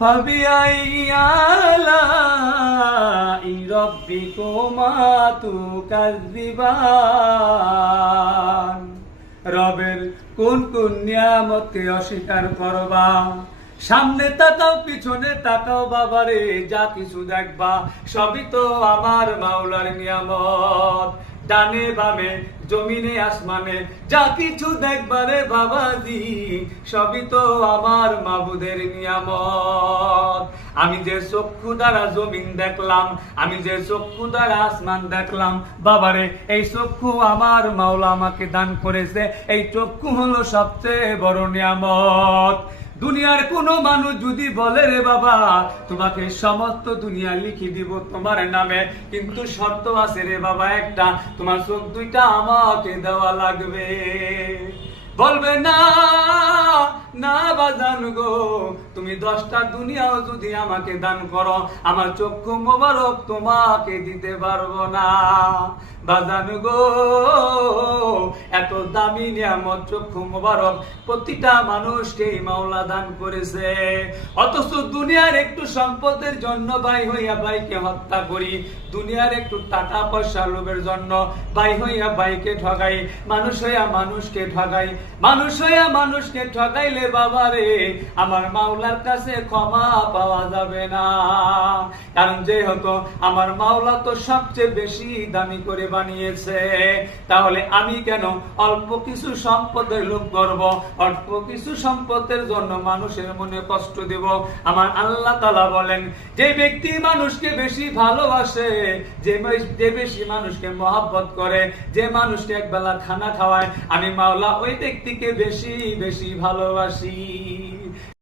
فبأي آلاء ربكما تكذبان রবের কোন কোন নিয়ামতকে অস্বীকার করবা সামনে তাকাও পিছনে তাকাও বাবারে যা কিছু দেখবা সবই তো আমার মাওলার নিয়ামত ডানে বামে, জমিনে, আসমানে, যা কিছু দেখবারে বাবাজি, সবই তো আমার মাবুদের নিয়ামত। আমি যে চক্ষু দ্বারা জমিন দেখলাম, আমি যে চক্ষু দ্বারা আসমান দেখলাম, বাবারে, এই চক্ষু আমার মাওলা আমাকে দান করেছে, এই চক্ষু হলো সবচেয়ে বড় নিয়ামত। দুনিয়ার কোন মানুষ যদি বলে, রে বাবা, তোমাকে সমস্ত দুনিয়া লিখে দিব তোমার নামে, কিন্তু শর্ত আছে রে বাবা একটা, তোমার চোখ দুইটা আমাকে দেওয়া লাগবে। বলবে না না বাজান গো, তুমি দশটা দুনিয়াও যদি আমাকে দান করো, আমার চক্ষু মোবারক তোমাকে দিতে পারব না। বাজান গো, এত দামি নিয়ামত, চক্ষু মোবারক প্রতিটা মানুষকে মাওলা দান করেছে। অথচ দুনিয়ার একটু সম্পদের জন্য ভাই হইয়া ভাইকে হত্যা করি, দুনিয়ার একটু টাকা পয়সা লোভের জন্য ভাই হইয়া ভাইকে ঠগাই, মানুষ হইয়া মানুষকে ঠগাই, মানুষ হইয়া মানুষকে ঠগাইলে বাবা রে আমার মাওলার কাছে ক্ষমা পাওয়া যাবে না। কারণ যেহেতু আমার মাওলা তো সবচেয়ে বেশি দামি করে বানিয়েছে, তাহলে আমি কেন অল্প কিছু সম্পদের লোভ করব? অল্প কিছু সম্পদের জন্য মানুষের মনে কষ্ট দেব। আমার আল্লাহ তালা বলেন, যে ব্যক্তি মানুষকে বেশি ভালোবাসে, যে যে বেশি মানুষকে মহাব্বত করে, যে মানুষকে একবেলা খানা খাওয়ায়, আমি মাওলা ওই ব্যক্তিকে বেশি বেশি ভালোবাসি। see